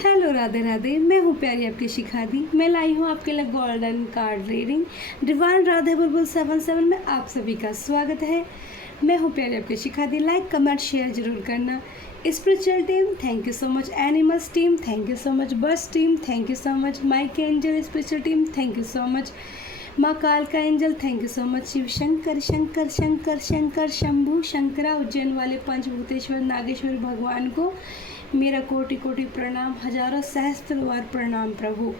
Hello Radhe Radhe. मैं हूँ प्यारी आपकी शिखादी। मैं लाई हूँ आपके लिए golden card reading. Divine Radhe बुलबुल 77 में आप सभी का स्वागत है। मैं हूँ प्यारी आपकी शिखादी। लाइक कमेंट शेयर जरूर करना। Spiritual team thank you so much. Animals team thank you so much. बस team thank you so much. Mike angel spiritual team thank you so much. माँ काल का angel thank you so much. Shiv Shankar Shankar Shankar Shankar Shambhu Shankara Ujjain वाले पंचभूतेश्वर नागेश्वर भगवान को मेरा कोटि कोटि प्रणाम, हजारों सहस्त्र बार प्रणाम प्रभु।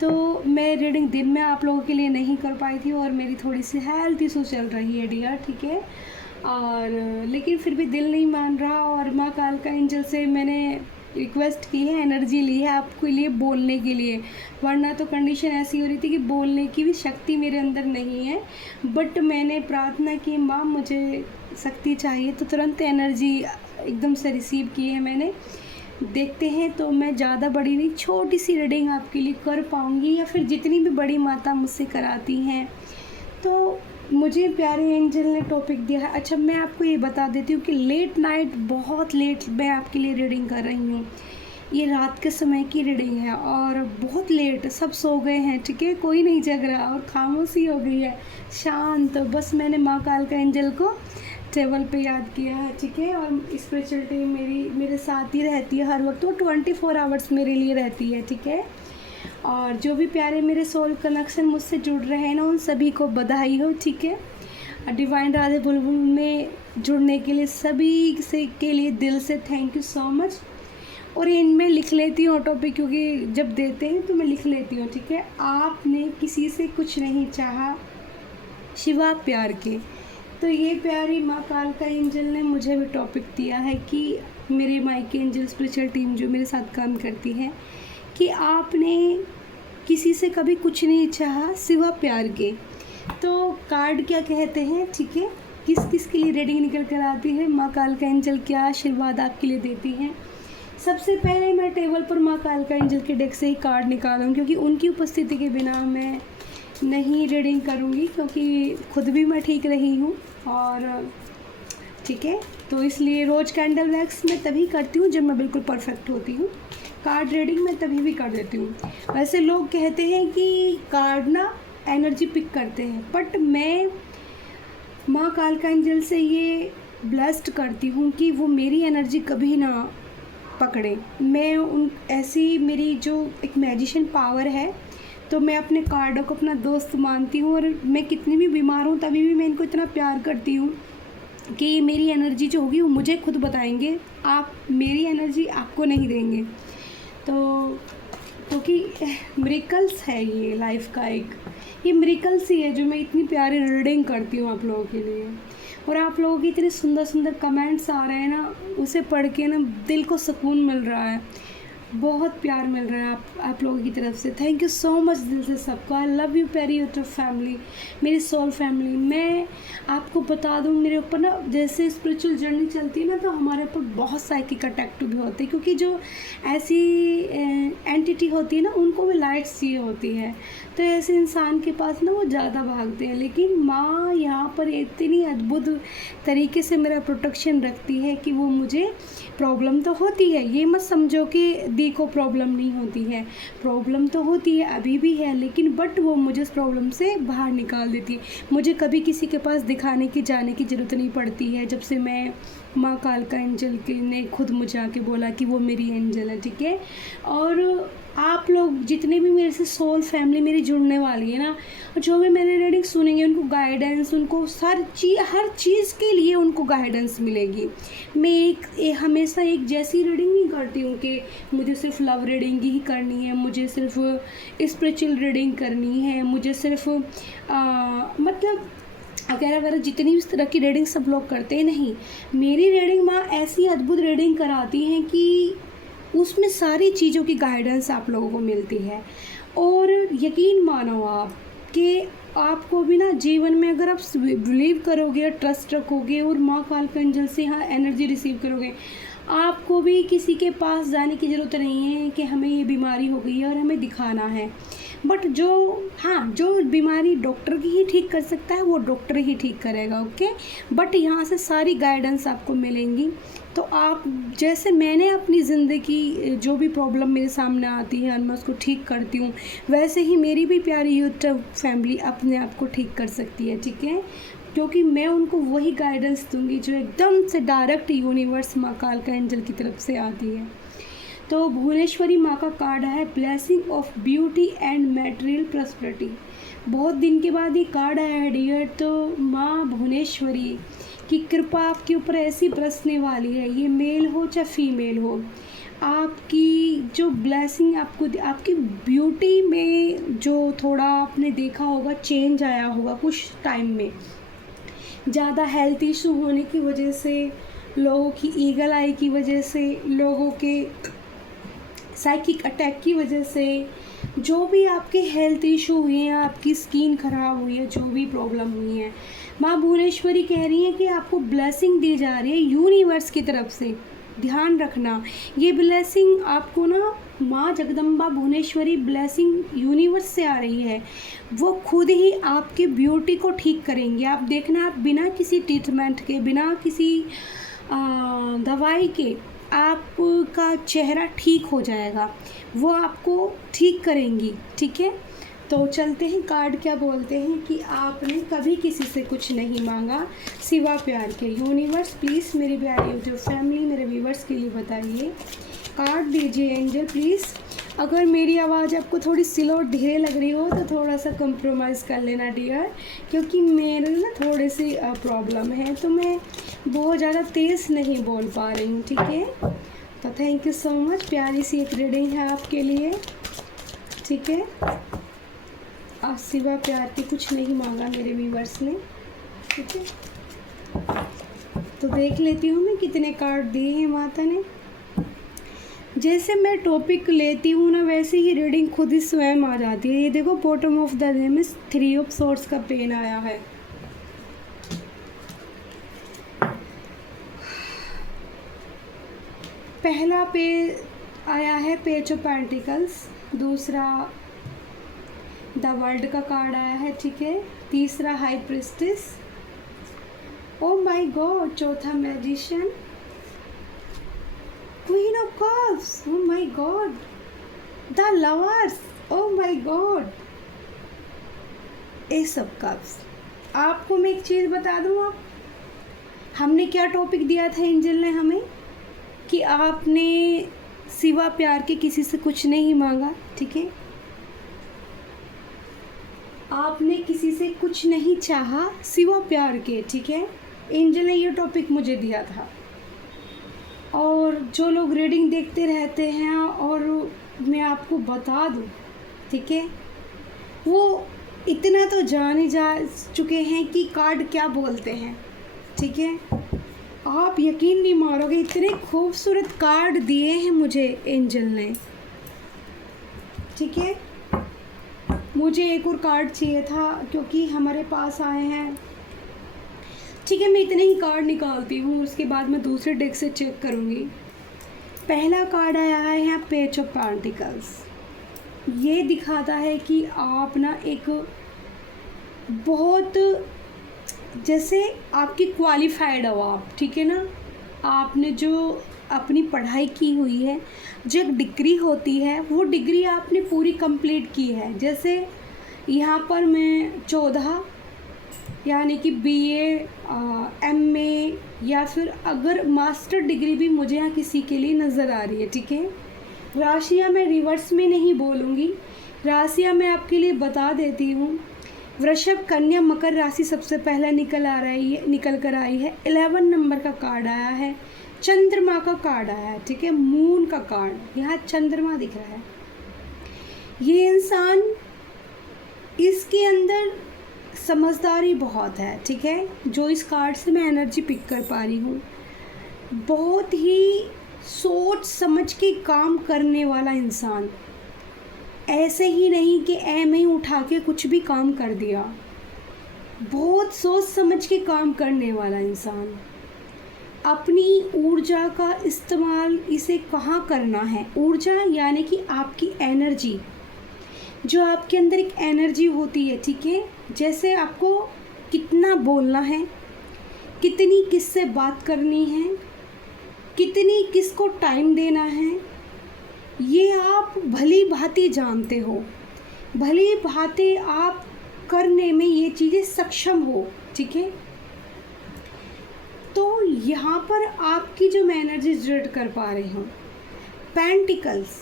तो मैं रीडिंग दिन में आप लोगों के लिए नहीं कर पाई थी और मेरी थोड़ी सी हेल्थ इशू चल रही है डियर, ठीक है। और लेकिन फिर भी दिल नहीं मान रहा और माँ काल का एंजल से मैंने रिक्वेस्ट की है, एनर्जी ली है आपके लिए बोलने के लिए, वरना तो कंडीशन ऐसी हो रही थी कि बोलने की भी शक्ति मेरे अंदर नहीं है। बट मैंने प्रार्थना की, माँ मुझे शक्ति चाहिए, तो तुरंत एनर्जी एकदम से रिसीव की है मैंने। देखते हैं तो मैं ज़्यादा बड़ी नहीं, छोटी सी रीडिंग आपके लिए कर पाऊँगी या फिर जितनी भी बड़ी माता मुझसे कराती हैं। तो मुझे प्यारे एंजल ने टॉपिक दिया है। अच्छा, मैं आपको ये बता देती हूँ कि लेट नाइट, बहुत लेट मैं आपके लिए रीडिंग कर रही हूँ। ये रात के समय की रीडिंग है और बहुत लेट, सब सो गए हैं, ठीक है, कोई नहीं जग रहा और खामोशी हो गई है, शांत। बस मैंने माँ काल का एंजल को टेबल पे याद किया है, ठीक है। और स्पिरिचुअल टीम मेरे साथ ही रहती है हर वक्त, वो 24 आवर्स मेरे लिए रहती है, ठीक है। और जो भी प्यारे मेरे सोल कनेक्शन मुझसे जुड़ रहे हैं ना, उन सभी को बधाई हो, ठीक है। डिवाइन राधे बुलबुल में जुड़ने के लिए सभी से के लिए दिल से थैंक यू सो मच। और इनमें लिख लेती हूँ टॉपिक, क्योंकि जब देते हैं तो मैं लिख लेती हूँ, ठीक है। आपने किसी से कुछ नहीं चाहा शिवा प्यार के। तो ये प्यारी माँ काल का एंजल ने मुझे भी टॉपिक दिया है कि मेरे माइके एंजल स्पिरिचुअल टीम जो मेरे साथ काम करती है, कि आपने किसी से कभी कुछ नहीं चाहा सिवा प्यार के। तो कार्ड क्या कहते हैं, ठीक है, किस किस के लिए रीडिंग निकल कर आती है, माँ काल का एंजल क्या आशीर्वाद आपके लिए देती हैं। सबसे पहले मैं टेबल पर माँ काल का एंजल के डेक से ही कार्ड निकालूँ, क्योंकि उनकी उपस्थिति के बिना मैं नहीं रीडिंग करूँगी, क्योंकि खुद भी मैं ठीक रही हूँ और ठीक है। तो इसलिए रोज़ कैंडल वैक्स मैं तभी करती हूँ जब मैं बिल्कुल परफेक्ट होती हूँ। कार्ड रीडिंग मैं तभी भी कर देती हूँ। वैसे लोग कहते हैं कि कार्ड ना एनर्जी पिक करते हैं, बट मैं माँ काल का एंजल से ये ब्लेस्ड करती हूँ कि वो मेरी एनर्जी कभी ना पकड़े। मैं उन ऐसी मेरी जो एक मैजिशियन पावर है, तो मैं अपने कार्डों को अपना दोस्त मानती हूँ। और मैं कितनी भी बीमार हूँ तभी भी मैं इनको इतना प्यार करती हूँ कि मेरी एनर्जी जो होगी वो मुझे खुद बताएंगे, आप मेरी एनर्जी आपको नहीं देंगे। तो क्योंकि मिरेकल्स है ये लाइफ का, एक ये मिरेकल्स ही है जो मैं इतनी प्यारी रीडिंग करती हूँ आप लोगों के लिए। और आप लोगों के इतने सुंदर सुंदर कमेंट्स आ रहे हैं ना, उसे पढ़ के ना दिल को सुकून मिल रहा है, बहुत प्यार मिल रहा है आप लोगों की तरफ से। थैंक यू सो मच दिल से सबको। आई लव यू प्यारी यूट्यूब फैमिली, मेरी सोल फैमिली। मैं आपको बता दूँ, मेरे ऊपर ना जैसे स्पिरिचुअल जर्नी चलती है ना, तो हमारे ऊपर बहुत साइकिक अटैक भी होते हैं, क्योंकि जो ऐसी एंटिटी होती है ना, उनको भी लाइट्स चाहिए होती है। तो ऐसे इंसान के पास ना वो ज़्यादा भागते हैं, लेकिन माँ यहाँ पर इतनी अद्भुत तरीके से मेरा प्रोटेक्शन रखती है कि वो मुझे, प्रॉब्लम तो होती है, ये मत समझो कि दी को प्रॉब्लम नहीं होती है, प्रॉब्लम तो होती है, अभी भी है, लेकिन बट वो मुझे उस प्रॉब्लम से बाहर निकाल देती है। मुझे कभी किसी के पास दिखाने की, जाने की ज़रूरत नहीं पड़ती है, जब से मैं माँ काल का एंजल ने खुद मुझे आके बोला कि वो मेरी एंजल है, ठीक है। और आप लोग जितने भी मेरे से सोल फैमिली मेरी जुड़ने वाली है ना, जो भी मेरे रीडिंग सुनेंगे, उनको गाइडेंस, उनको हर चीज़ के लिए उनको गाइडेंस मिलेगी। मैं हमेशा एक जैसी रीडिंग नहीं करती हूँ कि मुझे सिर्फ लव रीडिंग ही करनी है, मुझे सिर्फ स्पिरिचुअल रीडिंग करनी है, मुझे सिर्फ मतलब अगर वगैरह जितनी भी तरह की रीडिंग सब लोग करते हैं, नहीं, मेरी रीडिंग माँ ऐसी अद्भुत रीडिंग कराती हैं कि उसमें सारी चीज़ों की गाइडेंस आप लोगों को मिलती है। और यकीन मानो आप कि आपको भी ना जीवन में अगर आप बिलीव करोगे, ट्रस्ट रखोगे और माँ काल का एंजल से यहाँ एनर्जी रिसीव करोगे, आपको भी किसी के पास जाने की ज़रूरत नहीं है कि हमें ये बीमारी हो गई है और हमें दिखाना है। बट जो बीमारी डॉक्टर की ही ठीक कर सकता है वो डॉक्टर ही ठीक करेगा, ओके। बट यहाँ से सारी गाइडेंस आपको मिलेंगी। तो आप जैसे मैंने अपनी ज़िंदगी जो भी प्रॉब्लम मेरे सामने आती है मैं उसको ठीक करती हूँ, वैसे ही मेरी भी प्यारी यूट्यूब फैमिली अपने आप को ठीक कर सकती है, ठीक है। क्योंकि मैं उनको वही गाइडेंस दूंगी जो एकदम से डायरेक्ट यूनिवर्स माँ कालका एंजल की तरफ से आती है। तो भुवनेश्वरी माँ का कार्ड है blessing of beauty and material prosperity. बहुत दिन के बाद ये कार्ड आया है डियर। तो माँ भुवनेश्वरी की कृपा आपके ऊपर ऐसी बरसने वाली है, ये मेल हो चाहे फीमेल हो, आपकी जो ब्लेसिंग आपको आपकी ब्यूटी में जो थोड़ा आपने देखा होगा चेंज आया होगा कुछ टाइम में, ज़्यादा हेल्थ इशू होने की वजह से, लोगों की ईगल आई की वजह से, लोगों के साइकिक अटैक की वजह से, जो भी आपके हेल्थ इशू हुए हैं, आपकी स्किन ख़राब हुई है, जो भी प्रॉब्लम हुई है, माँ भुवनेश्वरी कह रही है कि आपको ब्लेसिंग दी जा रही है यूनिवर्स की तरफ से। ध्यान रखना, ये ब्लेसिंग आपको ना माँ जगदम्बा भुवनेश्वरी ब्लेसिंग यूनिवर्स से आ रही है। वो खुद ही आपके ब्यूटी को ठीक करेंगे। आप देखना, आप बिना किसी ट्रीटमेंट के, बिना किसी दवाई के आपका चेहरा ठीक हो जाएगा, वो आपको ठीक करेंगी, ठीक है। तो चलते हैं, कार्ड क्या बोलते हैं कि आपने कभी किसी से कुछ नहीं मांगा सिवा प्यार के। यूनिवर्स प्लीज़ मेरी प्यारी यूट्यूब फैमिली, मेरे व्यूवर्स के लिए बताइए, कार्ड दीजिए एंजल प्लीज़। अगर मेरी आवाज़ आपको थोड़ी स्लो और धीरे लग रही हो तो थोड़ा सा कंप्रोमाइज़ कर लेना डियर, क्योंकि मेरे ना थोड़ी सी प्रॉब्लम है, तो मैं बहुत ज़्यादा तेज़ नहीं बोल पा रही हूँ, ठीक है। तो थैंक यू सो मच, प्यारी सी एक रीडिंग है आपके लिए, ठीक है। आप सिवा प्यार के कुछ नहीं मांगा मेरे व्यूवर्स ने, ठीक है। तो देख लेती हूँ मैं कितने कार्ड दिए हैं माता ने। जैसे मैं टॉपिक लेती हूँ ना, वैसे ही रीडिंग खुद ही स्वयं आ जाती है। ये देखो, bottom of the name is 3 of swords का पेन आया है। पहला पे आया है पेज ऑफ पेंटिकल्स, दूसरा द वर्ल्ड का कार्ड आया है, ठीक है। तीसरा high priestess, oh my god, चौथा magician, queen of cups, oh my god, the lovers, oh my god, ace of cups. आपको मैं एक चीज़ बता दूँ, आप हमने क्या टॉपिक दिया था एंजल ने हमें कि आपने सिवा प्यार के किसी से कुछ नहीं मांगा, ठीक है। आपने किसी से कुछ नहीं चाहा सिवा प्यार के, ठीक है। एंजल ने ये टॉपिक मुझे दिया था। और जो लोग रीडिंग देखते रहते हैं, और मैं आपको बता दूं, ठीक है, वो इतना तो जान ही जा चुके हैं कि कार्ड क्या बोलते हैं, ठीक है। आप यकीन नहीं मारोगे, इतने खूबसूरत कार्ड दिए हैं मुझे एंजल ने, ठीक है। मुझे एक और कार्ड चाहिए था क्योंकि हमारे पास आए हैं, ठीक है। मैं इतने ही कार्ड निकालती हूँ, उसके बाद मैं दूसरे डेक से चेक करूँगी। पहला कार्ड आया है यहाँ पेज ऑफ पेंटिकल्स। ये दिखाता है कि आप ना एक बहुत, जैसे आपकी क्वालिफाइड हो आप, ठीक है ना। आपने जो अपनी पढ़ाई की हुई है, जो एक डिग्री होती है, वो डिग्री आपने पूरी कंप्लीट की है। जैसे यहाँ पर मैं 14 यानी कि BA, MA या फिर अगर मास्टर डिग्री भी मुझे यहाँ किसी के लिए नज़र आ रही है, ठीक है। राशियाँ मैं रिवर्स में नहीं बोलूँगी, राशियाँ मैं आपके लिए बता देती हूँ। वृषभ, कन्या, मकर राशि सबसे पहला निकल कर आई है। 11 नंबर का कार्ड आया है, चंद्रमा का कार्ड आया है, ठीक है। मून का कार्ड, यहाँ चंद्रमा दिख रहा है। ये इंसान, इसके अंदर समझदारी बहुत है, ठीक है। जो इस कार्ड से मैं एनर्जी पिक कर पा रही हूँ, बहुत ही सोच समझ के काम करने वाला इंसान, ऐसे ही नहीं कि ऐम ही उठा के कुछ भी काम कर दिया। बहुत सोच समझ के काम करने वाला इंसान। अपनी ऊर्जा का इस्तेमाल इसे कहाँ करना है, ऊर्जा यानी कि आपकी एनर्जी, जो आपके अंदर एक एनर्जी होती है, ठीक है, जैसे आपको कितना बोलना है, कितनी किससे बात करनी है, कितनी किसको टाइम देना है, ये आप भली भांति जानते हो, भली भांति आप करने में ये चीज़ें सक्षम हो, ठीक है। तो यहाँ पर आपकी जो मैं एनर्जी जनरेट कर पा रही हूँ, पेंटिकल्स,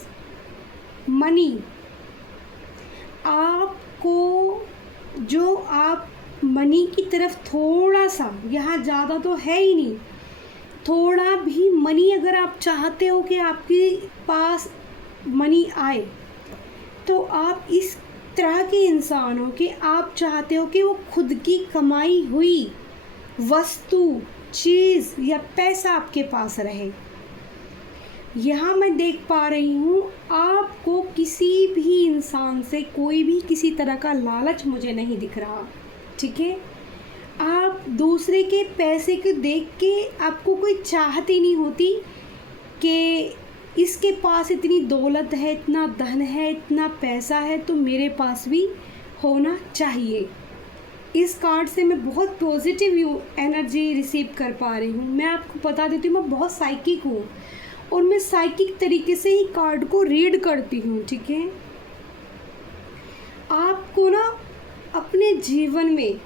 मनी, आपको जो आप मनी की तरफ थोड़ा सा, यहाँ ज़्यादा तो है ही नहीं, थोड़ा भी मनी अगर आप चाहते हो कि आपके पास मनी आए, तो आप इस तरह के इंसान हो कि आप चाहते हो कि वो खुद की कमाई हुई वस्तु, चीज़ या पैसा आपके पास रहे। यहाँ मैं देख पा रही हूँ आपको किसी भी इंसान से कोई भी किसी तरह का लालच मुझे नहीं दिख रहा, ठीक है। आप दूसरे के पैसे को देख के आपको कोई चाहत ही नहीं होती कि इसके पास इतनी दौलत है, इतना धन है, इतना पैसा है, तो मेरे पास भी होना चाहिए। इस कार्ड से मैं बहुत पॉजिटिव एनर्जी रिसीव कर पा रही हूँ। मैं आपको बता देती हूँ, मैं बहुत साइकिक हूँ और मैं साइकिक तरीके से ही कार्ड को रीड करती हूँ, ठीक है। आपको ना अपने जीवन में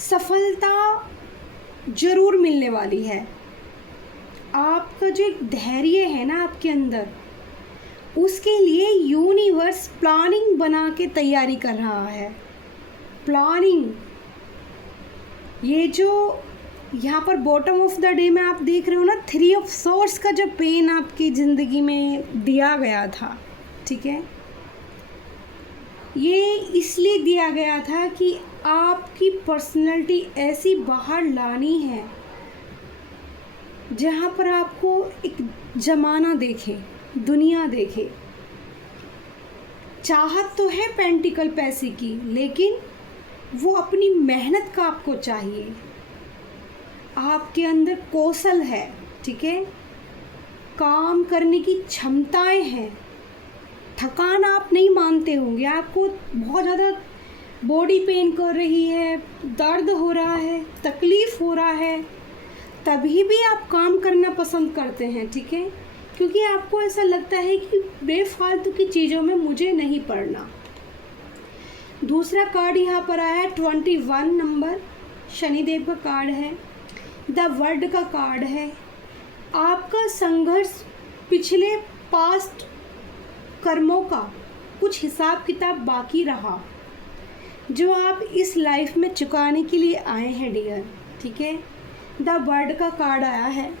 सफलता ज़रूर मिलने वाली है। आपका जो एक धैर्य है ना आपके अंदर, उसके लिए यूनिवर्स प्लानिंग बना के तैयारी कर रहा है। प्लानिंग, ये जो यहाँ पर बॉटम ऑफ द डे में आप देख रहे हो ना, 3 ऑफ सोर्स का जो पेन आपकी ज़िंदगी में दिया गया था, ठीक है, ये इसलिए दिया गया था कि आपकी पर्सनैलिटी ऐसी बाहर लानी है जहाँ पर आपको एक ज़माना देखे, दुनिया देखे। चाहत तो है पेंटिकल पैसे की, लेकिन वो अपनी मेहनत का आपको चाहिए। आपके अंदर कौशल है, ठीक है, काम करने की क्षमताएं हैं, थकान आप नहीं मानते होंगे, आपको बहुत ज़्यादा बॉडी पेन कर रही है, दर्द हो रहा है, तकलीफ़ हो रहा है, तभी भी आप काम करना पसंद करते हैं, ठीक है, क्योंकि आपको ऐसा लगता है कि बेफालतू की चीज़ों में मुझे नहीं पड़ना। दूसरा कार्ड यहाँ पर आया है 21 नंबर, शनिदेव का कार्ड है, द वर्ल्ड का कार्ड है। आपका संघर्ष पिछले पास्ट कर्मों का कुछ हिसाब किताब बाकी रहा, जो आप इस लाइफ में चुकाने के लिए आए हैं डियर, ठीक है। द वर्ल्ड का कार्ड आया है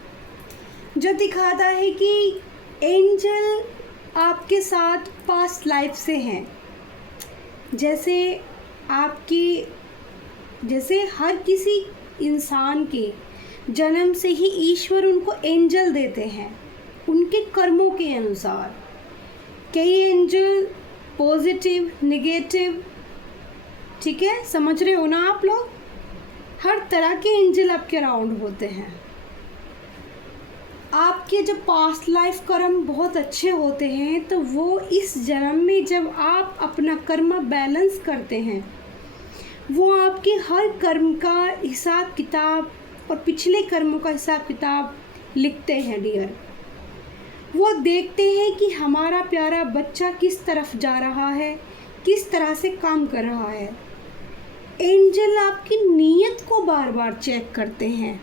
जो दिखाता है कि एंजल आपके साथ पास्ट लाइफ से हैं। जैसे हर किसी इंसान के जन्म से ही ईश्वर उनको एंजल देते हैं उनके कर्मों के अनुसार। कई एंजल पॉजिटिव, नेगेटिव, ठीक है, समझ रहे हो ना आप लोग, हर तरह के एंजल आपके अराउंड होते हैं। आपके जब पास्ट लाइफ कर्म बहुत अच्छे होते हैं तो वो इस जन्म में जब आप अपना कर्म बैलेंस करते हैं, वो आपके हर कर्म का हिसाब किताब और पिछले कर्मों का हिसाब किताब लिखते हैं डियर। वो देखते हैं कि हमारा प्यारा बच्चा किस तरफ जा रहा है, किस तरह से काम कर रहा है। एंजल आपकी नीयत को बार बार चेक करते हैं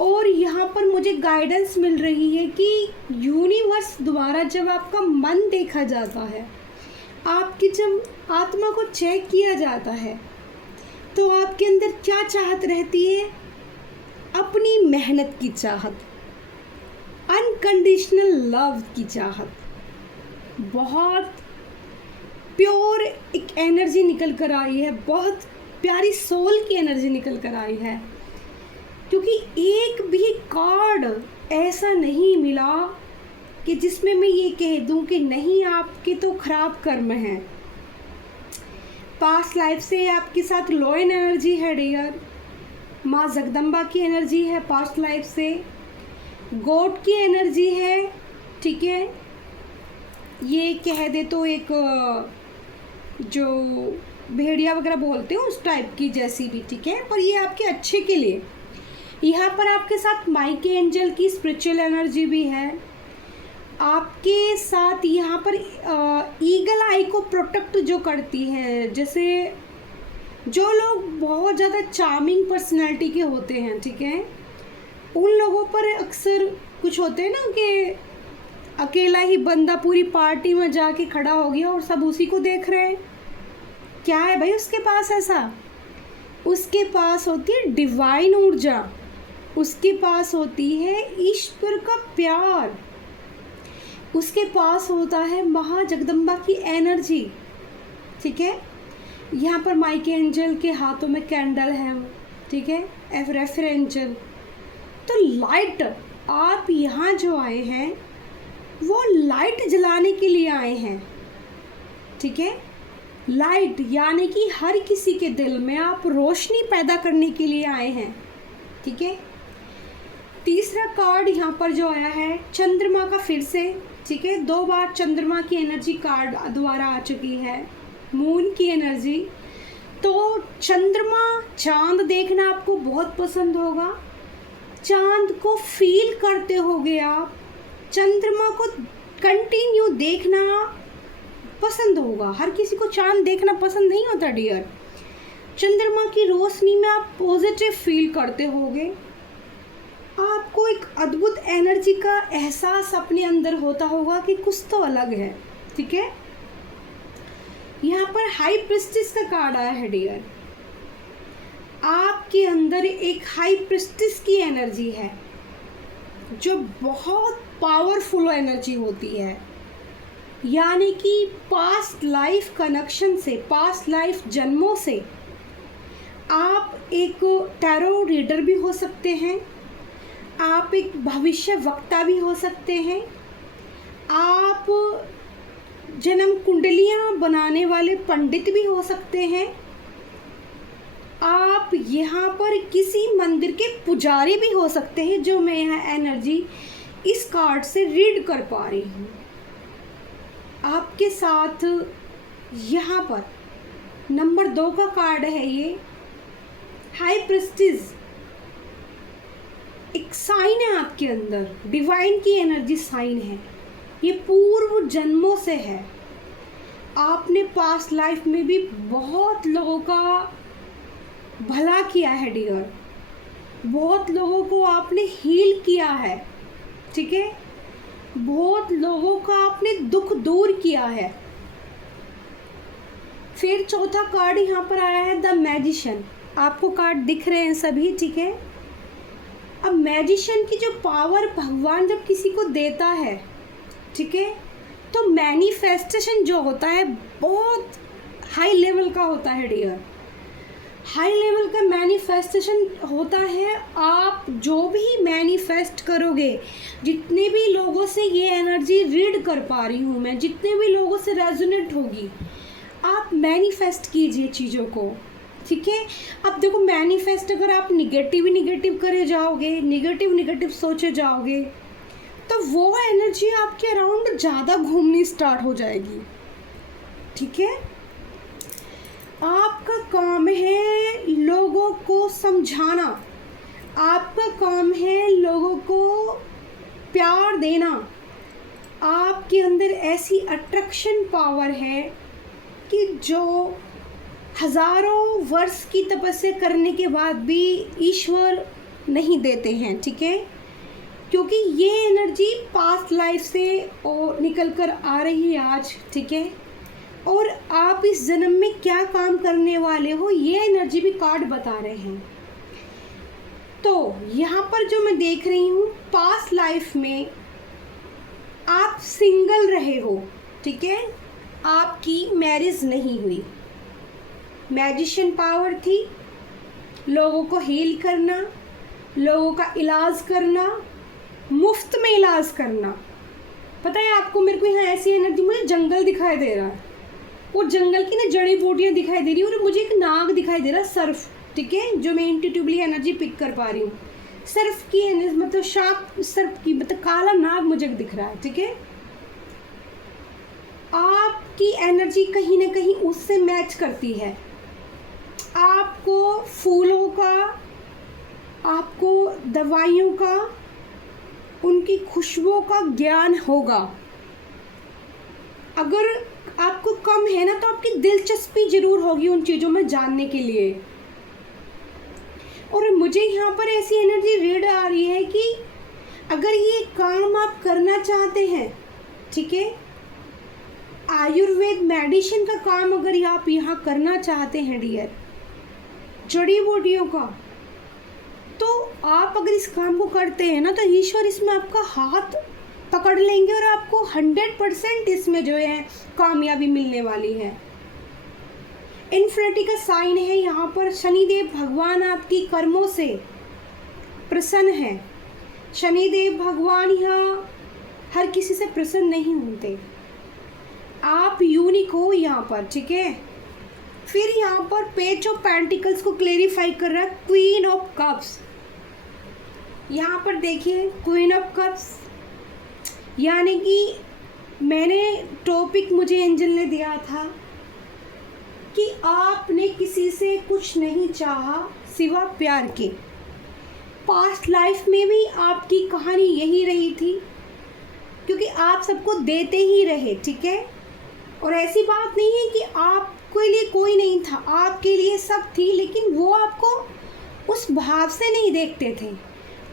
और यहाँ पर मुझे गाइडेंस मिल रही है कि यूनिवर्स द्वारा जब आपका मन देखा जाता है, आपकी जब आत्मा को चेक किया जाता है, तो आपके अंदर क्या चाहत रहती है? अपनी मेहनत की चाहत, अनकंडीशनल लव की चाहत। बहुत प्योर एक एनर्जी निकल कर आई है, बहुत प्यारी सोल की एनर्जी निकल कर आई है, क्योंकि एक भी कार्ड ऐसा नहीं मिला कि जिसमें मैं ये कह दूं कि नहीं आपके तो खराब कर्म हैं। पास्ट लाइफ से आपके साथ लॉयन एनर्जी है डियर, माँ जगदम्बा की एनर्जी है पास्ट लाइफ से, गॉड की एनर्जी है, ठीक है, ये कह दे तो एक जो भेड़िया वगैरह बोलते हैं उस टाइप की जैसी भी, ठीक है, पर ये आपके अच्छे के लिए। यहाँ पर आपके साथ माइके एंजल की स्पिरिचुअल एनर्जी भी है। आपके साथ यहाँ पर ईगल आई को प्रोटेक्ट जो करती है, जैसे जो लोग बहुत ज़्यादा चार्मिंग पर्सनैलिटी के होते हैं, ठीक है, उन लोगों पर अक्सर कुछ होते हैं ना कि अकेला ही बंदा पूरी पार्टी में जाके खड़ा हो गया और सब उसी को देख रहे हैं। क्या है भाई उसके पास ऐसा? उसके पास होती है डिवाइन ऊर्जा, उसके पास होती है ईश्वर का प्यार, उसके पास होता है महाजगदम्बा की एनर्जी, ठीक है। यहाँ पर माइके एंजल के हाथों में कैंडल है, ठीक है, रेफर एंजल। तो लाइट, आप यहाँ जो आए हैं वो लाइट जलाने के लिए आए हैं, ठीक है। लाइट यानी कि हर किसी के दिल में आप रोशनी पैदा करने के लिए आए हैं, ठीक है। तीसरा कार्ड यहाँ पर जो आया है चंद्रमा का, फिर से, ठीक है, 2 बार चंद्रमा की एनर्जी कार्ड द्वारा आ चुकी है, मून की एनर्जी। तो चंद्रमा, चांद देखना आपको बहुत पसंद होगा, चांद को फील करते होगे आप, चंद्रमा को कंटिन्यू देखना पसंद होगा। हर किसी को चांद देखना पसंद नहीं होता डियर। चंद्रमा की रोशनी में आप पॉजिटिव फील करते होगे, आपको एक अद्भुत एनर्जी का एहसास अपने अंदर होता होगा कि कुछ तो अलग है, ठीक है। यहाँ पर हाई प्रिस्टिस का कार्ड आया है डियर। आपके अंदर एक हाई प्रिस्टिस की एनर्जी है जो बहुत पावरफुल एनर्जी होती है, यानी कि पास्ट लाइफ कनेक्शन से, पास्ट लाइफ जन्मों से आप एक टैरो रीडर भी हो सकते हैं, आप एक भविष्य वक्ता भी हो सकते हैं, आप जन्म कुंडलियाँ बनाने वाले पंडित भी हो सकते हैं, आप यहाँ पर किसी मंदिर के पुजारी भी हो सकते हैं, जो मैं यहाँ एनर्जी इस कार्ड से रीड कर पा रही हूँ। आपके साथ यहाँ पर नंबर 2 का कार्ड है, ये हाई प्रिस्टिस, एक साइन है आपके अंदर, डिवाइन की एनर्जी साइन है, ये पूर्व जन्मों से है। आपने पास्ट लाइफ में भी बहुत लोगों का भला किया है डियर, बहुत लोगों को आपने हील किया है, ठीक है, बहुत लोगों का आपने दुख दूर किया है। फिर चौथा कार्ड यहाँ पर आया है द मैजिशियन। आपको कार्ड दिख रहे हैं सभी, ठीक है। अब मैजिशियन की जो पावर भगवान जब किसी को देता है, ठीक है, तो मैनिफेस्टेशन जो होता है बहुत हाई लेवल का होता है डियर। हाई लेवल का मैनिफेस्टेशन होता है, आप जो भी मैनिफेस्ट करोगे, जितने भी लोगों से ये एनर्जी रीड कर पा रही हूँ मैं, जितने भी लोगों से रेजोनेट होगी, आप मैनिफेस्ट कीजिए चीज़ों को, ठीक है। अब देखो, मैनिफेस्ट अगर आप निगेटिव करे जाओगे, निगेटिव सोचे जाओगे, तो वो एनर्जी आपके अराउंड ज़्यादा घूमनी स्टार्ट हो जाएगी, ठीक है। आपका काम है लोगों को समझाना, आपका काम है लोगों को प्यार देना। आपके अंदर ऐसी अट्रैक्शन पावर है कि जो हज़ारों वर्ष की तपस्या करने के बाद भी ईश्वर नहीं देते हैं, ठीक है, क्योंकि ये एनर्जी पास्ट लाइफ से निकल कर आ रही है आज, ठीक है। और आप इस जन्म में क्या काम करने वाले हो, ये एनर्जी भी कार्ड बता रहे हैं। तो यहाँ पर जो मैं देख रही हूँ, पास्ट लाइफ में आप सिंगल रहे हो, ठीक है, आपकी मैरिज नहीं हुई, मैजिशियन पावर थी, लोगों को हील करना, लोगों का इलाज करना, मुफ्त में इलाज करना। पता है आपको, मेरे को यहाँ ऐसी एनर्जी, मुझे जंगल दिखाई दे रहा है, वो जंगल की ना जड़ी बूटियाँ दिखाई दे रही है, और मुझे एक नाग दिखाई दे रहा है, सर्फ, ठीक है, जो मैं इंट्यूटिवली एनर्जी पिक कर पा रही हूँ। सर्फ की एनर्जी मतलब शार्प सर्फ की, मतलब काला नाग मुझे दिख रहा है, ठीक है। आपकी एनर्जी कहीं ना कहीं उससे मैच करती है। आपको फूलों का, आपको दवाइयों का, उनकी खुशबुओं का ज्ञान होगा। अगर आपको कम है ना, तो आपकी दिलचस्पी जरूर होगी उन चीज़ों में जानने के लिए। और मुझे यहाँ पर ऐसी एनर्जी रेड आ रही है कि अगर ये काम आप करना चाहते हैं, ठीक है, आयुर्वेद मेडिसिन का काम अगर आप यहाँ करना चाहते हैं डियर, जड़ी बूटियों का, तो आप अगर इस काम को करते हैं ना, तो ईश्वर इसमें आपका हाथ पकड़ लेंगे और आपको 100% इसमें जो है कामयाबी मिलने वाली है। इन्फिनिटी का साइन है यहाँ पर। शनिदेव भगवान आपकी कर्मों से प्रसन्न है। शनिदेव भगवान यहाँ हर किसी से प्रसन्न नहीं होते। आप यूनिक हो यहाँ पर, ठीक है। फिर यहाँ पर पेज ऑफ पेंटिकल्स को क्लेरिफाई कर रहा है क्वीन ऑफ कप्स। यहाँ पर देखिए क्वीन ऑफ कप्स, यानी कि मैंने टॉपिक मुझे एंजल ने दिया था कि आपने किसी से कुछ नहीं चाहा सिवा प्यार के। पास्ट लाइफ में भी आपकी कहानी यही रही थी, क्योंकि आप सबको देते ही रहे, ठीक है। और ऐसी बात नहीं है कि आपके लिए कोई नहीं था, आपके लिए सब थी, लेकिन वो आपको उस भाव से नहीं देखते थे।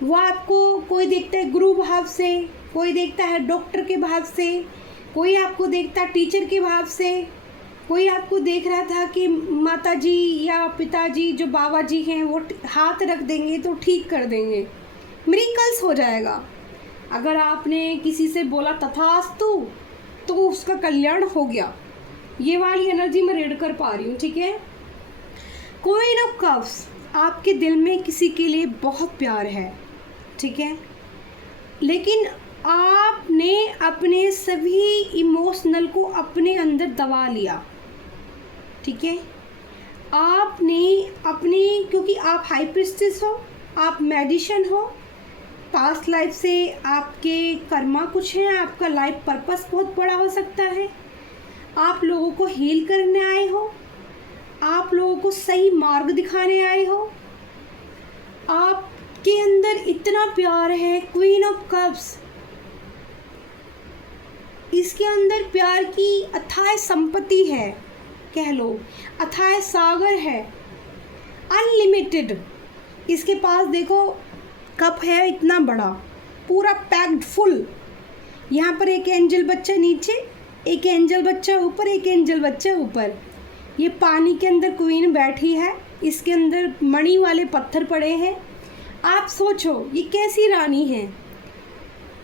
वो आपको कोई देखता है गुरु भाव से, कोई देखता है डॉक्टर के भाव से, कोई आपको देखता है टीचर के भाव से, कोई आपको देख रहा था कि माताजी या पिताजी जो बाबा जी हैं वो हाथ रख देंगे तो ठीक कर देंगे, मिरेकल्स हो जाएगा। अगर आपने किसी से बोला तथास्तु तो उसका कल्याण हो गया। ये वाली एनर्जी मैं रीड कर पा रही हूँ, ठीक है। क्वीन ऑफ कप्स, आपके दिल में किसी के लिए बहुत प्यार है, ठीक है, लेकिन आपने अपने सभी इमोशनल को अपने अंदर दबा लिया, ठीक है। आपने अपने, क्योंकि आप हाई प्रिस्टेस हो, आप मैजिशियन हो, पास्ट लाइफ से आपके कर्मा कुछ हैं, आपका लाइफ पर्पस बहुत बड़ा हो सकता है, आप लोगों को हील करने आए हो, आप लोगों को सही मार्ग दिखाने आए हो। आपके अंदर इतना प्यार है। क्वीन ऑफ कप्स, इसके अंदर प्यार की अथाह संपत्ति है, कह लो अथाह सागर है, अनलिमिटेड। इसके पास देखो कप है इतना बड़ा, पूरा पैक्ड फुल। यहाँ पर एक एंजल बच्चा नीचे, एक एंजल बच्चा ऊपर, एक एंजल बच्चा ऊपर। ये पानी के अंदर क्वीन बैठी है, इसके अंदर मणि वाले पत्थर पड़े हैं। आप सोचो ये कैसी रानी है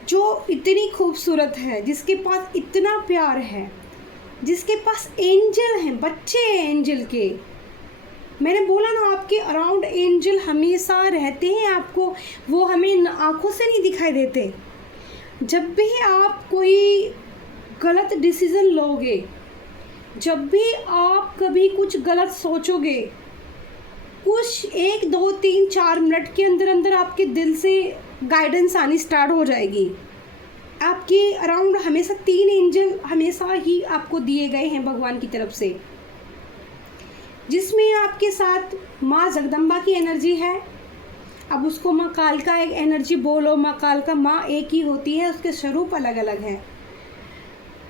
जो इतनी खूबसूरत है, जिसके पास इतना प्यार है, जिसके पास एंजल हैं, बच्चे हैं एंजल के। मैंने बोला ना आपके अराउंड एंजल हमेशा रहते हैं, आपको वो हमें आँखों से नहीं दिखाई देते। जब भी आप कोई गलत डिसीज़न लोगे, जब भी आप कभी कुछ गलत सोचोगे, कुछ 1 2 3 4 मिनट के अंदर अंदर आपके दिल से गाइडेंस आनी स्टार्ट हो जाएगी। आपके अराउंड हमेशा 3 एंजल हमेशा ही आपको दिए गए हैं भगवान की तरफ से, जिसमें आपके साथ माँ जगदम्बा की एनर्जी है। अब उसको माँ कालका एक एनर्जी बोलो, माँ कालका माँ एक ही होती है, उसके स्वरूप अलग अलग हैं।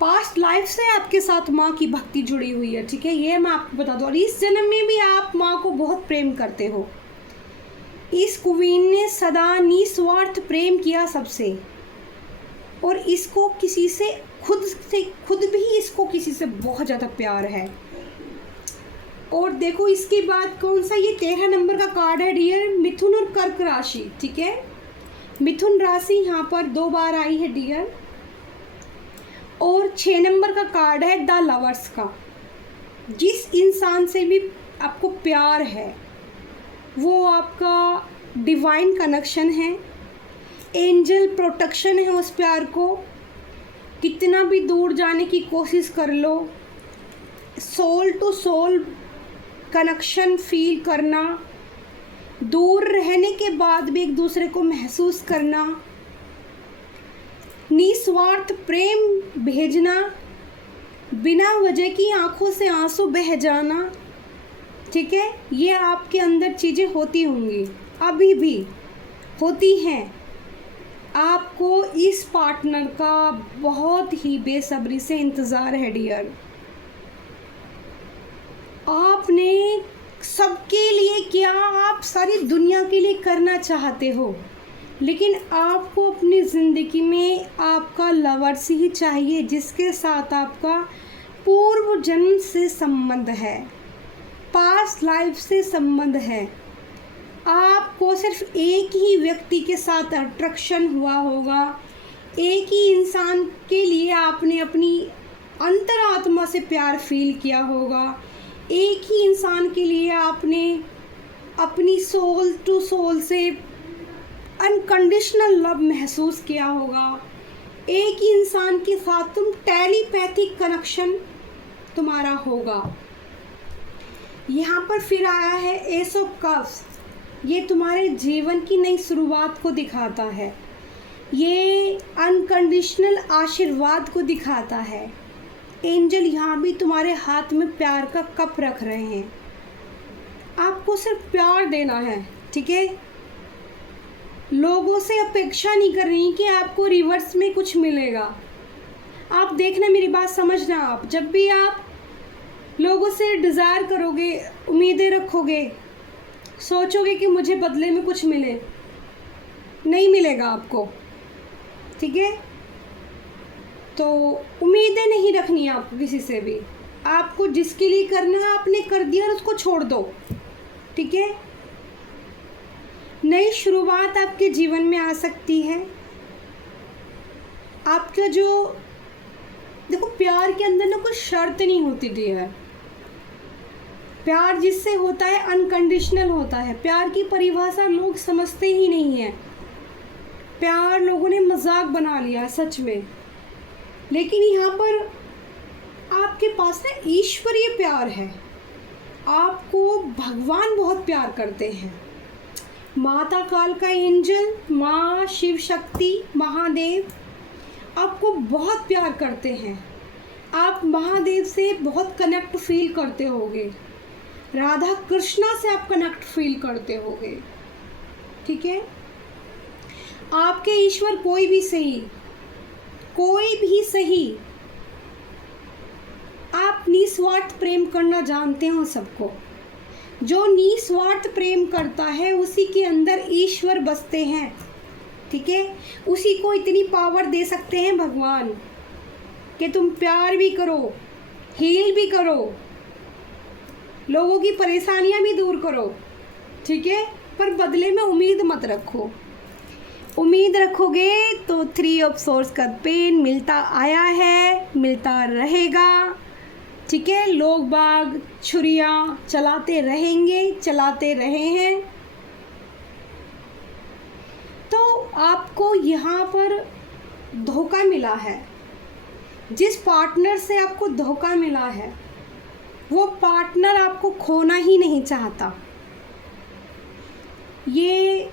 पास्ट लाइफ से आपके साथ माँ की भक्ति जुड़ी हुई है, ठीक है, ये मैं आपको बता दूँ। और इस जन्म में भी आप माँ को बहुत प्रेम करते हो। इस क्वीन ने सदा निस्वार्थ प्रेम किया सबसे, और इसको किसी से खुद भी इसको किसी से बहुत ज़्यादा प्यार है। और देखो इसके बाद कौन सा, ये 13 नंबर का कार्ड है डियर, मिथुन और कर्क राशि, ठीक है। मिथुन राशि यहाँ पर 2 बार आई है डियर। और 6 नंबर का कार्ड है द लवर्स का। जिस इंसान से भी आपको प्यार है वो आपका डिवाइन कनेक्शन है, एंजल प्रोटेक्शन है उस प्यार को। कितना भी दूर जाने की कोशिश कर लो, soul to soul connection feel करना, दूर रहने के बाद भी एक दूसरे को महसूस करना, निस्वार्थ प्रेम भेजना, बिना वजह की आंखों से आंसू बह जाना, ठीक है, ये आपके अंदर चीज़ें होती होंगी, अभी भी होती हैं। आपको इस पार्टनर का बहुत ही बेसब्री से इंतज़ार है डियर। आपने सबके लिए क्या, आप सारी दुनिया के लिए करना चाहते हो, लेकिन आपको अपनी ज़िंदगी में आपका लवर्स ही चाहिए जिसके साथ आपका पूर्व जन्म से संबंध है, पास्ट लाइफ से संबंध है। आपको सिर्फ एक ही व्यक्ति के साथ अट्रैक्शन हुआ होगा, एक ही इंसान के लिए आपने अपनी अंतरात्मा से प्यार फील किया होगा, एक ही इंसान के लिए आपने अपनी सोल टू सोल से अनकंडीशनल लव महसूस किया होगा, एक ही इंसान के साथ तुम टेलीपैथिक कनेक्शन तुम्हारा होगा। यहाँ पर फिर आया है एस ऑफ कप्स, ये तुम्हारे जीवन की नई शुरुआत को दिखाता है, ये अनकंडीशनल आशीर्वाद को दिखाता है। एंजल यहाँ भी तुम्हारे हाथ में प्यार का कप रख रहे हैं, आपको सिर्फ प्यार देना है, ठीक है। लोगों से अपेक्षा नहीं कर रही कि आपको रिवर्स में कुछ मिलेगा। आप देखना, मेरी बात समझना, आप जब भी आप लोगों से डिज़ायर करोगे, उम्मीदें रखोगे, सोचोगे कि मुझे बदले में कुछ मिले, नहीं मिलेगा आपको, ठीक है। तो उम्मीदें नहीं रखनी है आपको किसी से भी, आपको जिसके लिए करना है आपने कर दिया और उसको छोड़ दो, ठीक है। नई शुरुआत आपके जीवन में आ सकती है। आपका जो देखो, प्यार के अंदर ना कोई शर्त नहीं होती डियर। प्यार जिससे होता है अनकंडीशनल होता है। प्यार की परिभाषा लोग समझते ही नहीं है, प्यार लोगों ने मजाक बना लिया है सच में। लेकिन यहाँ पर आपके पास ना ईश्वरीय प्यार है, आपको भगवान बहुत प्यार करते हैं। माता काल का एंजल, माँ शिव शक्ति, महादेव आपको बहुत प्यार करते हैं। आप महादेव से बहुत कनेक्ट फील करते होगे, राधा कृष्णा से आप कनेक्ट फील करते होगे, ठीक है। आपके ईश्वर कोई भी सही, कोई भी सही, आप निस्वार्थ प्रेम करना जानते हो सबको। जो निस्वार्थ प्रेम करता है उसी के अंदर ईश्वर बसते हैं, ठीक है। उसी को इतनी पावर दे सकते हैं भगवान कि तुम प्यार भी करो, हील भी करो, लोगों की परेशानियां भी दूर करो, ठीक है। पर बदले में उम्मीद मत रखो। उम्मीद रखोगे तो 3 ऑफ सोर्स का पेन मिलता आया है, मिलता रहेगा, ठीक है। लोग बाग छुरियाँ चलाते रहेंगे, चलाते रहे हैं। तो आपको यहाँ पर धोखा मिला है, जिस पार्टनर से आपको धोखा मिला है वो पार्टनर आपको खोना ही नहीं चाहता। ये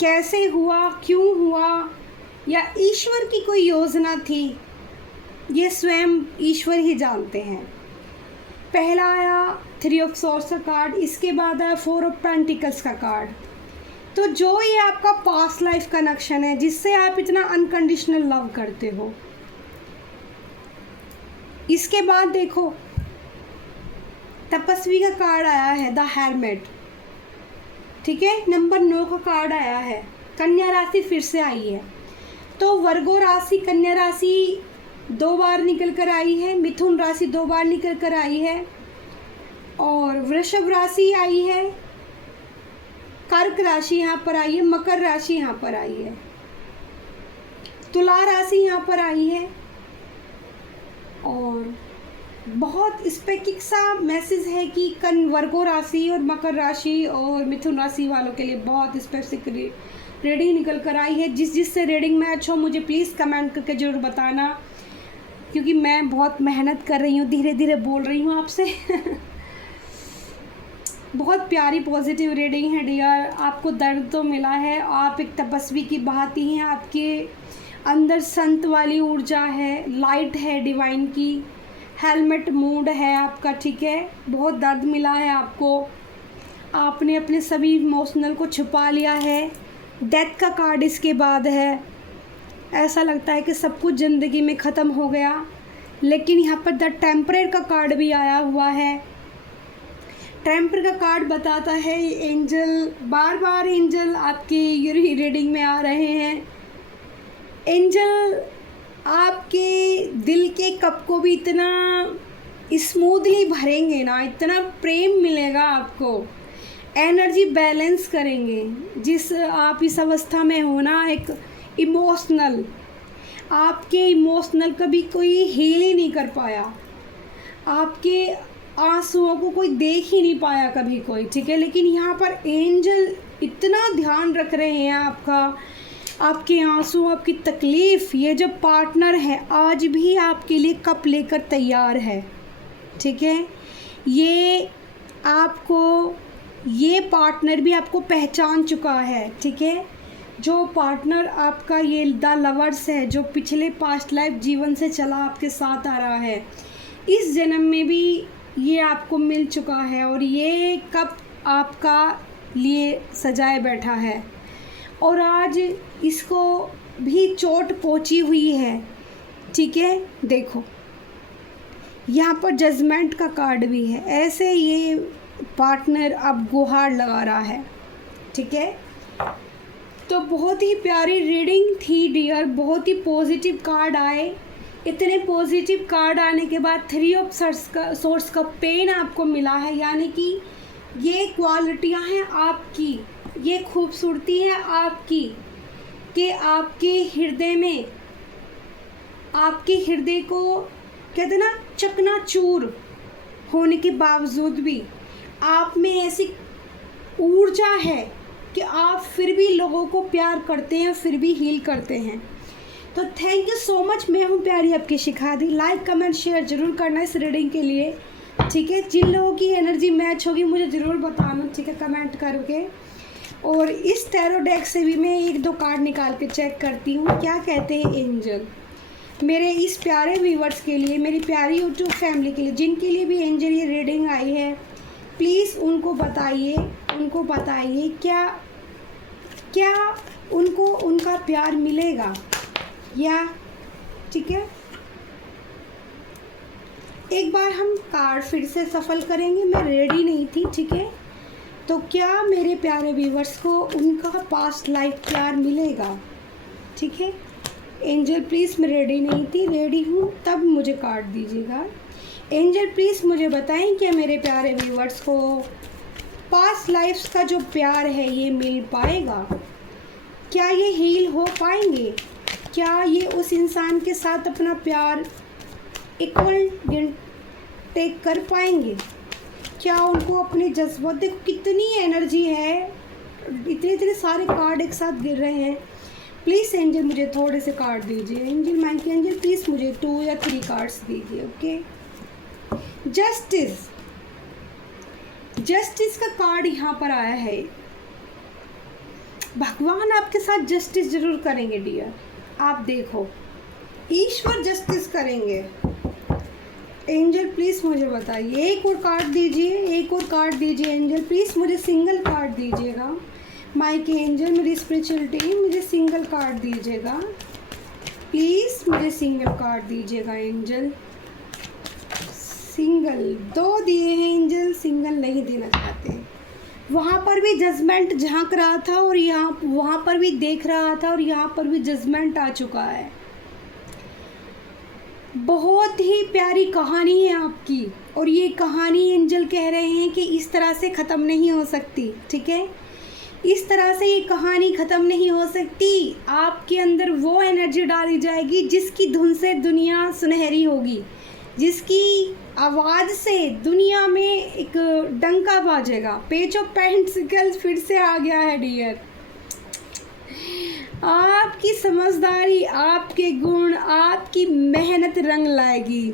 कैसे हुआ, क्यों हुआ, या ईश्वर की कोई योजना थी, ये स्वयं ईश्वर ही जानते हैं। पहला आया 3 ऑफ सोर्स का कार्ड, इसके बाद आया 4 ऑफ पेंटिकल्स का कार्ड। तो जो ये आपका पास्ट लाइफ कनेक्शन है जिससे आप इतना अनकंडीशनल लव करते हो, इसके बाद देखो तपस्वी का कार्ड आया है, द हेरमिट, ठीक है। नंबर 9 का कार्ड आया है, कन्या राशि फिर से आई है। तो वर्गो राशि, कन्या राशि 2 बार निकल कर आई है, मिथुन राशि 2 बार निकल कर आई है, और वृषभ राशि आई है, कर्क राशि यहाँ पर आई है, मकर राशि यहाँ पर आई है, तुला राशि यहाँ पर आई है। और बहुत स्पेसिफिक सा मैसेज है कि वर्गो राशि और मकर राशि और मिथुन राशि वालों के लिए बहुत स्पेसिफिक रीडिंग निकल कर आई है। जिससे रीडिंग मैच हो मुझे प्लीज़ कमेंट करके ज़रूर बताना, क्योंकि मैं बहुत मेहनत कर रही हूँ, धीरे धीरे बोल रही हूँ आपसे। बहुत प्यारी पॉजिटिव रीडिंग है डियर। आपको दर्द तो मिला है, आप एक तपस्वी की भांति हैं, आपके अंदर संत वाली ऊर्जा है, लाइट है डिवाइन की, हेलमेट मूड है आपका, ठीक है, बहुत दर्द मिला है आपको, आपने अपने सभी इमोशनल को छुपा लिया है। डेथ का कार्ड इसके बाद है, ऐसा लगता है कि सब कुछ ज़िंदगी में ख़त्म हो गया। लेकिन यहाँ पर द टेम्परर का कार्ड भी आया हुआ है। टेम्पर का कार्ड बताता है एंजल, बार बार एंजल आपकी रीडिंग में आ रहे हैं। एंजल आपके दिल के कप को भी इतना स्मूथली भरेंगे ना, इतना प्रेम मिलेगा आपको, एनर्जी बैलेंस करेंगे। जिस आप इस अवस्था में हो ना, एक इमोशनल, आपके इमोशनल कभी कोई हील ही नहीं कर पाया, आपके आंसुओं को कोई देख ही नहीं पाया कभी कोई, ठीक है। लेकिन यहाँ पर एंजल इतना ध्यान रख रहे हैं आपका, आपके आंसू, आपकी तकलीफ़। ये जो पार्टनर है आज भी आपके लिए कप लेकर तैयार है, ठीक है। ये आपको, ये पार्टनर भी आपको पहचान चुका है, ठीक है। जो पार्टनर आपका ये द लवर्स है, जो पिछले पास्ट लाइफ जीवन से चला आपके साथ आ रहा है, इस जन्म में भी ये आपको मिल चुका है और ये कप आपका लिए सजाए बैठा है। और आज इसको भी चोट पहुंची हुई है, ठीक है। देखो यहाँ पर जजमेंट का कार्ड भी है, ऐसे ये पार्टनर अब गुहार लगा रहा है, ठीक है। तो बहुत ही प्यारी रीडिंग थी डियर, बहुत ही पॉजिटिव कार्ड आए। इतने पॉजिटिव कार्ड आने के बाद 3 ऑफ सोर्स का पेन आपको मिला है, यानी कि ये क्वालिटियाँ हैं आपकी, ये खूबसूरती है आपकी, कि आपके हृदय में, आपके हृदय को कहते ना चकनाचूर होने के बावजूद भी आप में ऐसी ऊर्जा है कि आप फिर भी लोगों को प्यार करते हैं, फिर भी हील करते हैं। तो थैंक यू सो मच। मैं हूँ प्यारी आपकी शिखा दी। लाइक कमेंट शेयर ज़रूर करना इस रीडिंग के लिए, ठीक है। जिन लोगों की एनर्जी मैच होगी मुझे ज़रूर बताना, ठीक है, कमेंट करके। और इस टैरो डेक से भी मैं 1-2 कार्ड निकाल के चेक करती हूँ क्या कहते हैं एंजल मेरे इस प्यारे व्यूवर्स के लिए, मेरी प्यारी यूट्यूब फैमिली के लिए, जिनके लिए भी एंजल ये रीडिंग आई है। प्लीज़ उनको बताइए, उनको बताइए क्या क्या उनको उनका प्यार मिलेगा या, ठीक है। एक बार हम कार्ड फिर से सफल करेंगे, मैं रेडी नहीं थी, ठीक है। तो क्या मेरे प्यारे व्यूवर्स को उनका पास्ट लाइफ प्यार मिलेगा, ठीक है। एंजल प्लीज़, मैं रेडी नहीं थी, रेडी हूँ तब मुझे कार्ड दीजिएगा। एंजल प्लीज़ मुझे बताएं क्या मेरे प्यारे व्यूवर्स को पास्ट लाइफ्स का जो प्यार है ये मिल पाएगा, क्या ये हील हो पाएंगे, क्या ये उस इंसान के साथ अपना प्यार इक्वल टेक कर पाएंगे, क्या उनको अपने जज्बात, देखो कितनी एनर्जी है, इतने सारे कार्ड एक साथ गिर रहे हैं। प्लीज़ एंजल मुझे थोड़े से कार्ड दीजिए, एंजल माइक एंजल प्लीज़ मुझे 2 या 3 कार्ड्स दीजिए, ओके। जस्टिस, जस्टिस का कार्ड यहाँ पर आया है। भगवान आपके साथ जस्टिस जरूर करेंगे डियर, आप देखो ईश्वर जस्टिस करेंगे। एंजल प्लीज़ मुझे बताइए, एक और कार्ड दीजिए, एक और कार्ड दीजिए एंजल प्लीज़, मुझे सिंगल कार्ड दीजिएगा। माइक एंजल, मेरी स्पिरिचुअल टीम, मुझे सिंगल कार्ड दीजिएगा प्लीज़, मुझे सिंगल कार्ड दीजिएगा एंजल। सिंगल 2 दिए हैं एंजल, सिंगल नहीं देना चाहते। वहाँ पर भी जजमेंट झांक रहा था और यहाँ वहाँ पर भी देख रहा था और यहाँ पर भी जजमेंट आ चुका है। बहुत ही प्यारी कहानी है आपकी, और ये कहानी एंजल कह रहे हैं कि इस तरह से ख़त्म नहीं हो सकती, ठीक है। इस तरह से ये कहानी ख़त्म नहीं हो सकती। आपके अंदर वो एनर्जी डाली जाएगी जिसकी धुन से दुनिया सुनहरी होगी, जिसकी आवाज़ से दुनिया में एक डंका बाजेगा। पेज ऑफ पेंटिकल्स फिर से आ गया है डियर। आपकी समझदारी, आपके गुण, आपकी मेहनत रंग लाएगी,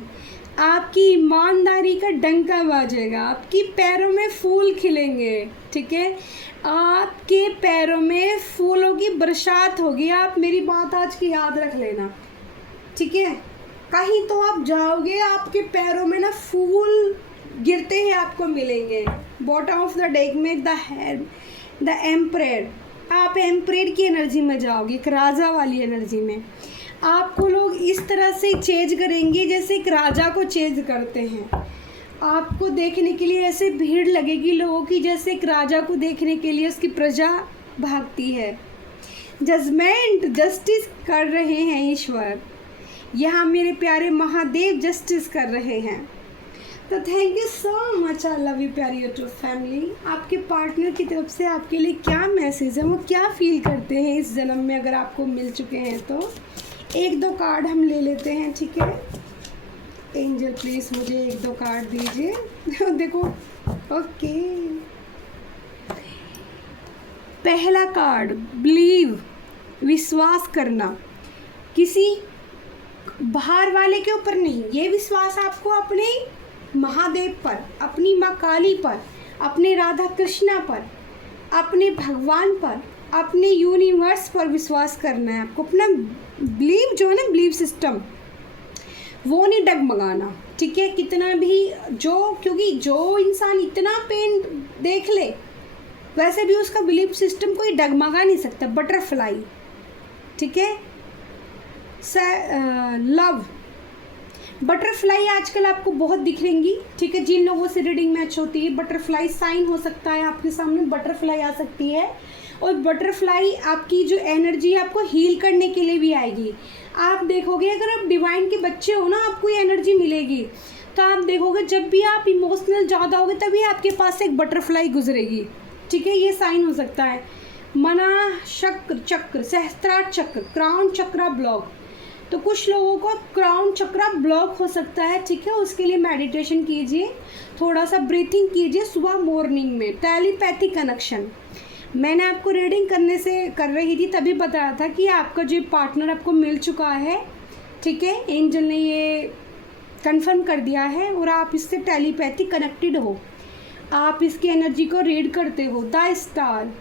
आपकी ईमानदारी का डंका बाजेगा, आपकी पैरों में फूल खिलेंगे, ठीक है। आपके पैरों में फूलों की बरसात होगी। आप मेरी बात आज की याद रख लेना, ठीक है। कहीं तो आप जाओगे, आपके पैरों में ना फूल गिरते हैं आपको मिलेंगे। बॉटम ऑफ द डेक में द एम्परर, आप एम्परर की एनर्जी में जाओगे, एक राजा वाली एनर्जी में। आपको लोग इस तरह से चेंज करेंगे जैसे एक राजा को चेंज करते हैं। आपको देखने के लिए ऐसे भीड़ लगेगी लोगों की, जैसे एक राजा को देखने के लिए उसकी प्रजा भागती है। जजमेंट, जस्टिस कर रहे हैं ईश्वर, यहाँ मेरे प्यारे महादेव जस्टिस कर रहे हैं। तो thank you so much, I love you प्यारी यूट्यूब फैमिली। आपके पार्टनर की तरफ से आपके लिए क्या मैसेज है, वो क्या फील करते हैं इस जन्म में, अगर आपको मिल चुके हैं तो। एक दो कार्ड हम ले लेते हैं, ठीक है। एंजल प्लीज़ मुझे एक दो कार्ड दीजिए। देखो, ओके। पहला कार्ड, बिलीव, विश्वास करना, किसी बाहर वाले के ऊपर नहीं, ये विश्वास आपको अपने महादेव पर, अपनी माँ काली पर, अपने राधा कृष्णा पर, अपने भगवान पर, अपने यूनिवर्स पर विश्वास करना है आपको। अपना बिलीव जो है ना, बिलीव सिस्टम, वो नहीं डगमगाना, ठीक है। कितना भी क्योंकि जो इंसान इतना पेन देख ले, वैसे भी उसका बिलीव सिस्टम कोई डगमगा नहीं सकता। बटरफ्लाई, ठीक है। लव, बटरफ्लाई आजकल आपको बहुत दिख रहेंगी, ठीक है। जिन लोगों से रीडिंग मैच होती है, बटरफ्लाई साइन हो सकता है आपके सामने, बटरफ्लाई आ सकती है। और बटरफ्लाई आपकी जो एनर्जी है आपको हील करने के लिए भी आएगी। आप देखोगे, अगर आप डिवाइन के बच्चे हो ना, आपको ये एनर्जी मिलेगी। तो आप देखोगे, जब भी आप इमोशनल ज़्यादा होगे तभी आपके पास से एक बटरफ्लाई गुजरेगी, ठीक है। ये साइन हो सकता है। मना चक्र, सहस्त्रार चक्र, क्राउन चक्रा ब्लॉक, तो कुछ लोगों को क्राउन चक्रा ब्लॉक हो सकता है, ठीक है। उसके लिए मेडिटेशन कीजिए, थोड़ा सा ब्रीथिंग कीजिए सुबह मॉर्निंग में। टेलीपैथी कनेक्शन, मैंने आपको रीडिंग कर रही थी तभी बताया था कि आपका जो पार्टनर आपको मिल चुका है, ठीक है। एंजल ने ये कंफर्म कर दिया है और आप इससे टेलीपैथी कनेक्टेड हो, आप इसकी एनर्जी को रीड करते हो। द स्टार,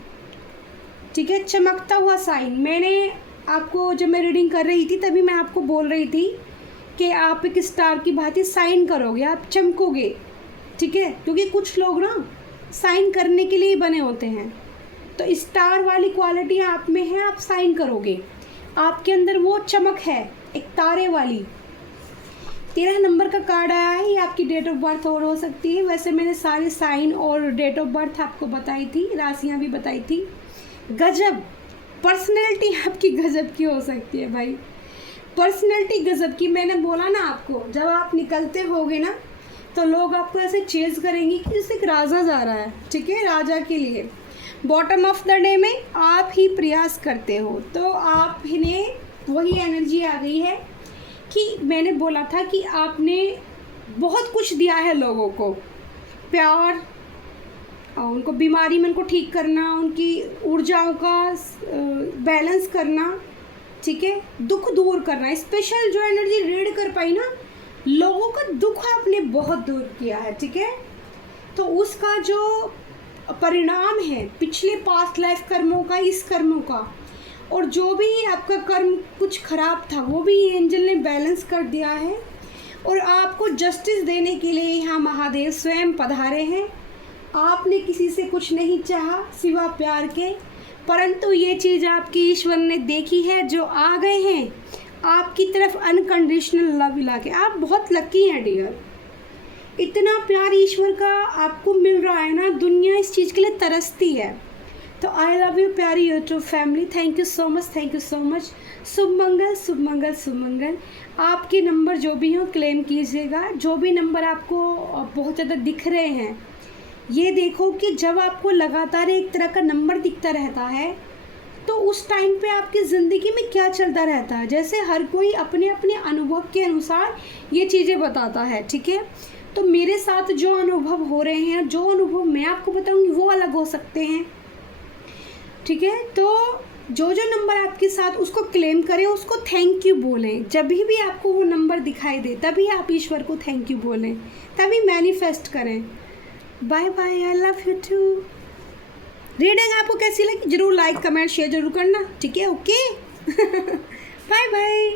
ठीक है, चमकता हुआ साइन। मैंने आपको, जब मैं रीडिंग कर रही थी तभी मैं आपको बोल रही थी कि आप एक स्टार की भांति साइन करोगे, आप चमकोगे, ठीक है। क्योंकि कुछ लोग ना साइन करने के लिए बने होते हैं, तो स्टार वाली क्वालिटी आप में है, आप साइन करोगे। आपके अंदर वो चमक है, एक तारे वाली। 13 नंबर का कार्ड आया है, ये आपकी डेट ऑफ बर्थ और हो सकती है। वैसे मैंने सारे साइन और डेट ऑफ बर्थ आपको बताई थी, राशियाँ भी बताई थी। गजब, पर्सनैलिटी आपकी गजब की हो सकती है भाई, पर्सनैलिटी गजब की। मैंने बोला ना आपको, जब आप निकलते होगे ना तो लोग आपको ऐसे चेज करेंगे कि जैसे एक राजा जा रहा है, ठीक है, राजा के लिए। बॉटम ऑफ द डे में आप ही प्रयास करते हो, तो आप ने वही एनर्जी आ गई है कि मैंने बोला था कि आपने बहुत कुछ दिया है लोगों को, प्यार, उनको बीमारी में उनको ठीक करना, उनकी ऊर्जाओं का बैलेंस करना, ठीक है, दुख दूर करना। स्पेशल जो एनर्जी रीड कर पाई ना, लोगों का दुख आपने बहुत दूर किया है, ठीक है। तो उसका जो परिणाम है पिछले पास्ट लाइफ कर्मों का, इस कर्मों का, और जो भी आपका कर्म कुछ खराब था वो भी एंजल ने बैलेंस कर दिया है। और आपको जस्टिस देने के लिए यहाँ महादेव स्वयं पधारे हैं। आपने किसी से कुछ नहीं चाहा सिवा प्यार के, परंतु ये चीज़ आपकी ईश्वर ने देखी है, जो आ गए हैं आपकी तरफ अनकंडीशनल लव मिला के। आप बहुत लकी हैं डियर, इतना प्यार ईश्वर का आपको मिल रहा है ना, दुनिया इस चीज़ के लिए तरसती है। तो आई लव यू प्यारी YouTube family, thank you so much, thank you so much. शुभ मंगल, शुभ मंगल, शुभ मंगल। आपके नंबर जो भी हों क्लेम कीजिएगा। जो भी नंबर आपको बहुत ज़्यादा दिख रहे हैं, ये देखो कि जब आपको लगातार एक तरह का नंबर दिखता रहता है तो उस टाइम पे आपकी ज़िंदगी में क्या चलता रहता है। जैसे हर कोई अपने अपने अनुभव के अनुसार ये चीज़ें बताता है, ठीक है। तो मेरे साथ जो अनुभव हो रहे हैं, जो अनुभव मैं आपको बताऊंगी वो अलग हो सकते हैं, ठीक है। तो जो जो नंबर आपके साथ, उसको क्लेम करें, उसको थैंक यू बोलें। जब भी आपको वो नंबर दिखाई दे तभी आप ईश्वर को थैंक यू बोलें, तभी मैनिफेस्ट करें। Bye bye, I love you too. Reading आपको कैसी लगी जरूर लाइक कमेंट शेयर जरूर करना, ठीक है। Okay, bye bye.